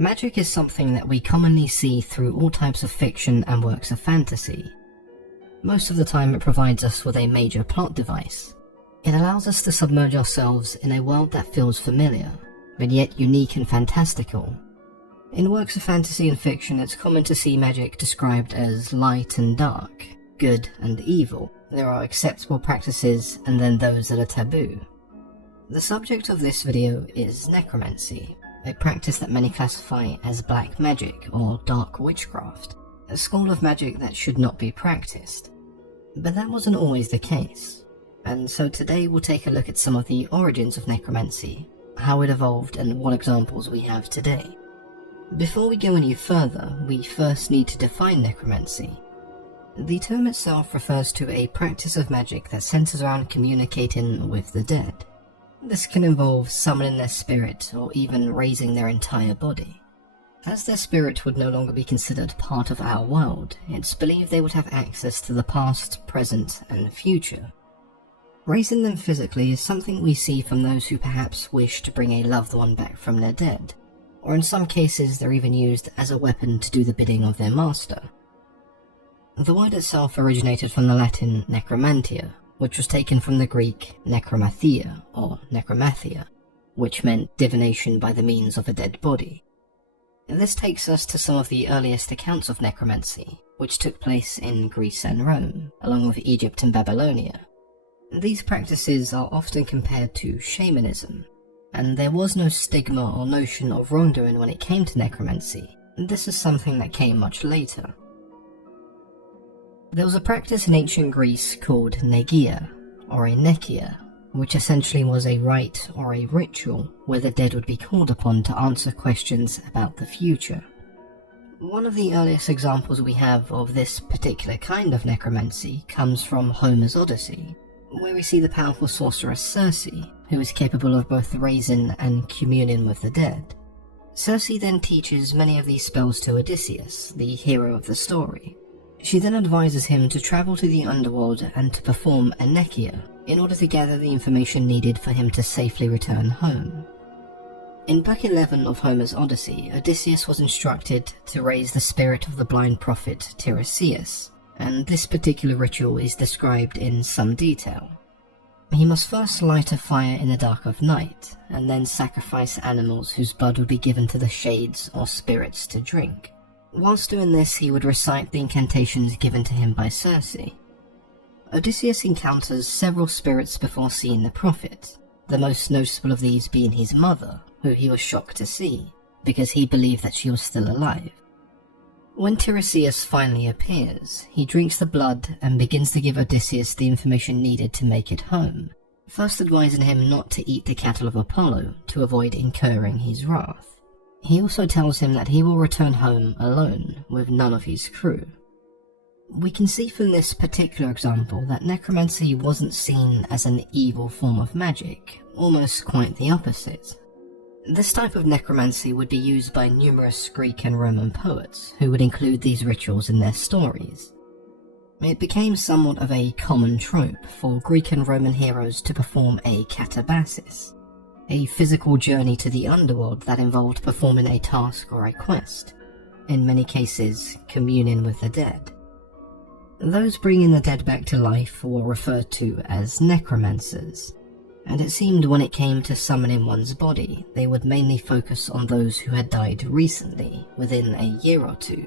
Magic is something that we commonly see through all types of fiction and works of fantasy. Most of the time it provides us with a major plot device. It allows us to submerge ourselves in a world that feels familiar, but yet unique and fantastical. In works of fantasy and fiction, it's common to see magic described as light and dark, good and evil. There are acceptable practices and then those that are taboo. The subject of this video is necromancy, a practice that many classify as black magic or dark witchcraft, a school of magic that should not be practiced. But that wasn't always the case, and so today we'll take a look at some of the origins of necromancy, how it evolved and what examples we have today. Before we go any further, we first need to define necromancy. The term itself refers to a practice of magic that centers around communicating with the dead. This can involve summoning their spirit or even raising their entire body. As their spirit would no longer be considered part of our world, it's believed they would have access to the past, present, and future. Raising them physically is something we see from those who perhaps wish to bring a loved one back from their dead, or in some cases they're even used as a weapon to do the bidding of their master. The word itself originated from the Latin necromantia, which was taken from the Greek necromathia or necromathia, which meant divination by the means of a dead body. This takes us to some of the earliest accounts of necromancy, which took place in Greece and Rome, along with Egypt and Babylonia. These practices are often compared to shamanism, and there was no stigma or notion of wrongdoing when it came to necromancy. This is something that came much later. There was a practice in ancient Greece called negia, or a nekia, which essentially was a rite or a ritual where the dead would be called upon to answer questions about the future. One of the earliest examples we have of this particular kind of necromancy comes from Homer's Odyssey, where we see the powerful sorceress Circe, who is capable of both raising and communing with the dead. Circe then teaches many of these spells to Odysseus, the hero of the story. She then advises him to travel to the underworld and to perform a nekia in order to gather the information needed for him to safely return home. In Book 11 of Homer's Odyssey, Odysseus was instructed to raise the spirit of the blind prophet Tiresias, and this particular ritual is described in some detail. He must first light a fire in the dark of night, and then sacrifice animals whose blood would be given to the shades or spirits to drink. Whilst doing this, he would recite the incantations given to him by Circe. Odysseus encounters several spirits before seeing the prophet, the most noticeable of these being his mother, who he was shocked to see, because he believed that she was still alive. When Tiresias finally appears, he drinks the blood and begins to give Odysseus the information needed to make it home, first advising him not to eat the cattle of Apollo to avoid incurring his wrath. He also tells him that he will return home alone, with none of his crew. We can see from this particular example that necromancy wasn't seen as an evil form of magic, almost quite the opposite. This type of necromancy would be used by numerous Greek and Roman poets, who would include these rituals in their stories. It became somewhat of a common trope for Greek and Roman heroes to perform a katabasis, a physical journey to the underworld that involved performing a task or a quest, in many cases communing with the dead. Those bringing the dead back to life were referred to as necromancers, and it seemed when it came to summoning one's body, they would mainly focus on those who had died recently, within a year or two.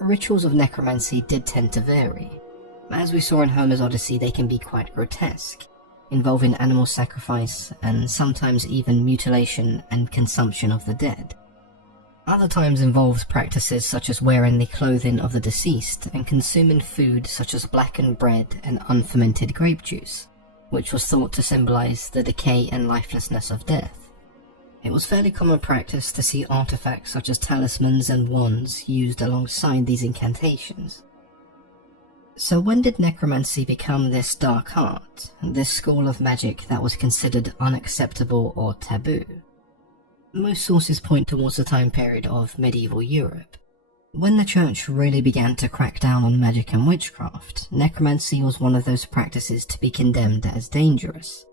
Rituals of necromancy did tend to vary. As we saw in Homer's Odyssey, they can be quite grotesque, involving animal sacrifice and sometimes even mutilation and consumption of the dead. Other times involved practices such as wearing the clothing of the deceased and consuming food such as blackened bread and unfermented grape juice, which was thought to symbolize the decay and lifelessness of death. It was fairly common practice to see artifacts such as talismans and wands used alongside these incantations. So when did necromancy become this dark art, this school of magic that was considered unacceptable or taboo? Most sources point towards the time period of medieval Europe. When the church really began to crack down on magic and witchcraft, necromancy was one of those practices to be condemned as dangerous.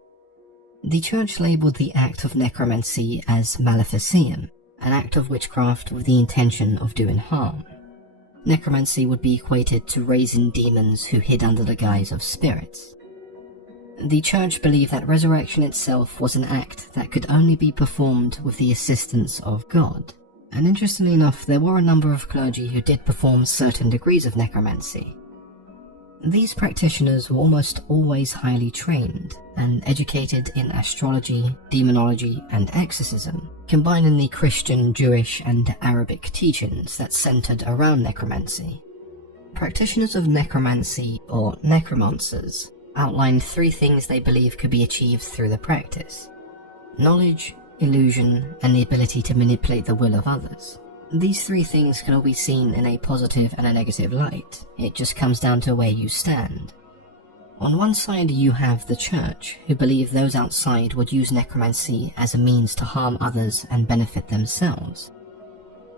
The church labelled the act of necromancy as maleficium, an act of witchcraft with the intention of doing harm. Necromancy would be equated to raising demons who hid under the guise of spirits. The church believed that resurrection itself was an act that could only be performed with the assistance of God. And interestingly enough, there were a number of clergy who did perform certain degrees of necromancy. These practitioners were almost always highly trained and educated in astrology, demonology, and exorcism, combining the Christian, Jewish, and Arabic teachings that centered around necromancy. Practitioners of necromancy, or necromancers, outlined 3 things they believe could be achieved through the practice: knowledge, illusion, and the ability to manipulate the will of others. These 3 things can all be seen in a positive and a negative light. It just comes down to where you stand. On one side you have the church, who believe those outside would use necromancy as a means to harm others and benefit themselves.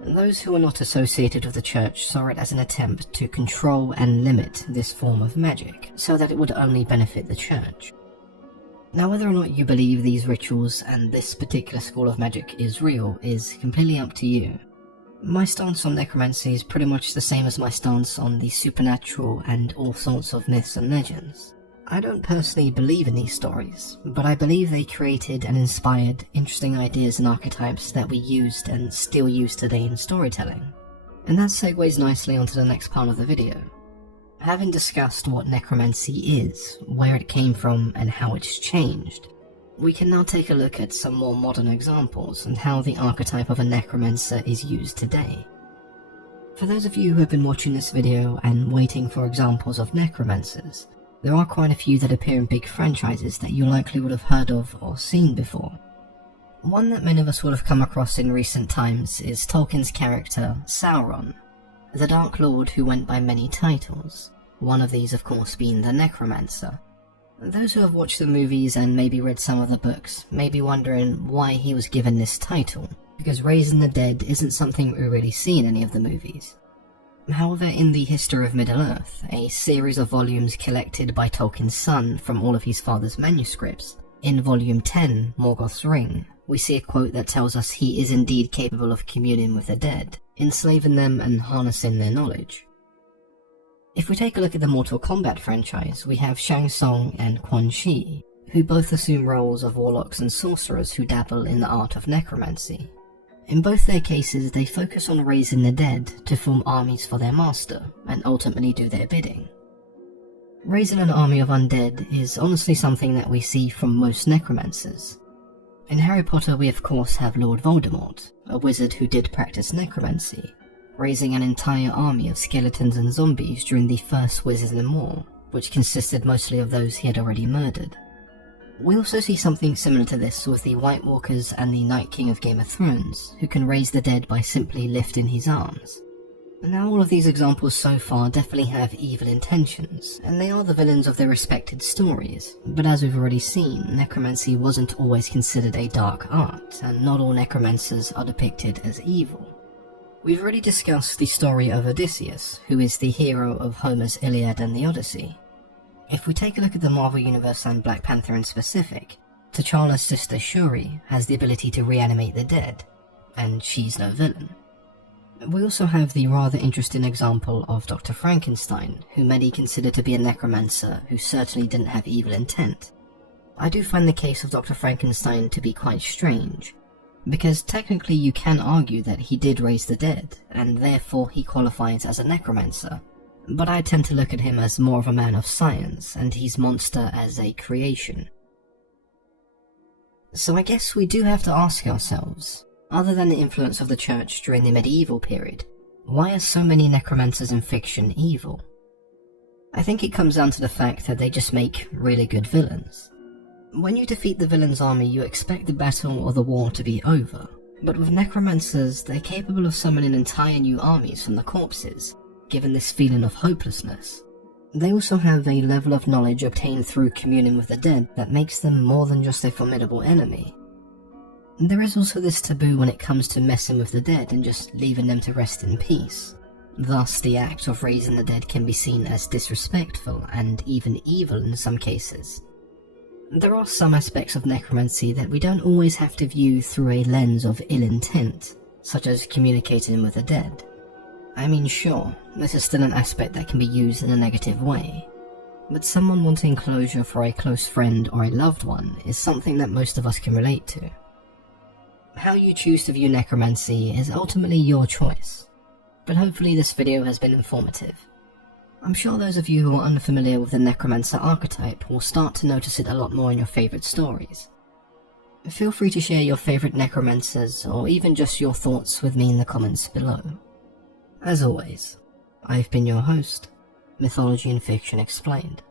Those who are not associated with the church saw it as an attempt to control and limit this form of magic, so that it would only benefit the church. Now, whether or not you believe these rituals and this particular school of magic is real is completely up to you. My stance on necromancy is pretty much the same as my stance on the supernatural and all sorts of myths and legends. I don't personally believe in these stories, but I believe they created and inspired interesting ideas and archetypes that we used and still use today in storytelling. And that segues nicely onto the next part of the video. Having discussed what necromancy is, where it came from, and how it's changed, we can now take a look at some more modern examples and how the archetype of a necromancer is used today. For those of you who have been watching this video and waiting for examples of necromancers, there are quite a few that appear in big franchises that you likely would have heard of or seen before. One that many of us would have come across in recent times is Tolkien's character Sauron, the Dark Lord who went by many titles, one of these of course being the Necromancer. Those who have watched the movies and maybe read some of the books may be wondering why he was given this title, because raising the dead isn't something we really see in any of the movies. However, in the History of Middle-earth, a series of volumes collected by Tolkien's son from all of his father's manuscripts, in Volume 10, Morgoth's Ring, we see a quote that tells us he is indeed capable of communing with the dead, enslaving them and harnessing their knowledge. If we take a look at the Mortal Kombat franchise, we have Shang Tsung and Quan Chi, who both assume roles of warlocks and sorcerers who dabble in the art of necromancy. In both their cases, they focus on raising the dead to form armies for their master, and ultimately do their bidding. Raising an army of undead is honestly something that we see from most necromancers. In Harry Potter we of course have Lord Voldemort, a wizard who did practice necromancy, raising an entire army of skeletons and zombies during the First Wizarding War, which consisted mostly of those he had already murdered. We also see something similar to this with the White Walkers and the Night King of Game of Thrones, who can raise the dead by simply lifting his arms. Now, all of these examples so far definitely have evil intentions, and they are the villains of their respected stories, but as we've already seen, necromancy wasn't always considered a dark art, and not all necromancers are depicted as evil. We've already discussed the story of Odysseus, who is the hero of Homer's Iliad and the Odyssey. If we take a look at the Marvel Universe and Black Panther in specific, T'Challa's sister Shuri has the ability to reanimate the dead, and she's no villain. We also have the rather interesting example of Dr. Frankenstein, who many consider to be a necromancer who certainly didn't have evil intent. I do find the case of Dr. Frankenstein to be quite strange, because technically you can argue that he did raise the dead, and therefore he qualifies as a necromancer, but I tend to look at him as more of a man of science, and his monster as a creation. So I guess we do have to ask ourselves, other than the influence of the church during the medieval period, why are so many necromancers in fiction evil? I think it comes down to the fact that they just make really good villains. When you defeat the villain's army, you expect the battle or the war to be over, but with necromancers, they're capable of summoning entire new armies from the corpses, given this feeling of hopelessness. They also have a level of knowledge obtained through communing with the dead that makes them more than just a formidable enemy. There is also this taboo when it comes to messing with the dead and just leaving them to rest in peace. Thus, the act of raising the dead can be seen as disrespectful and even evil in some cases. There are some aspects of necromancy that we don't always have to view through a lens of ill intent, such as communicating with the dead. I mean, sure, this is still an aspect that can be used in a negative way, but someone wanting closure for a close friend or a loved one is something that most of us can relate to. How you choose to view necromancy is ultimately your choice, but hopefully this video has been informative. I'm sure those of you who are unfamiliar with the necromancer archetype will start to notice it a lot more in your favourite stories. Feel free to share your favourite necromancers or even just your thoughts with me in the comments below. As always, I've been your host, Mythology and Fiction Explained.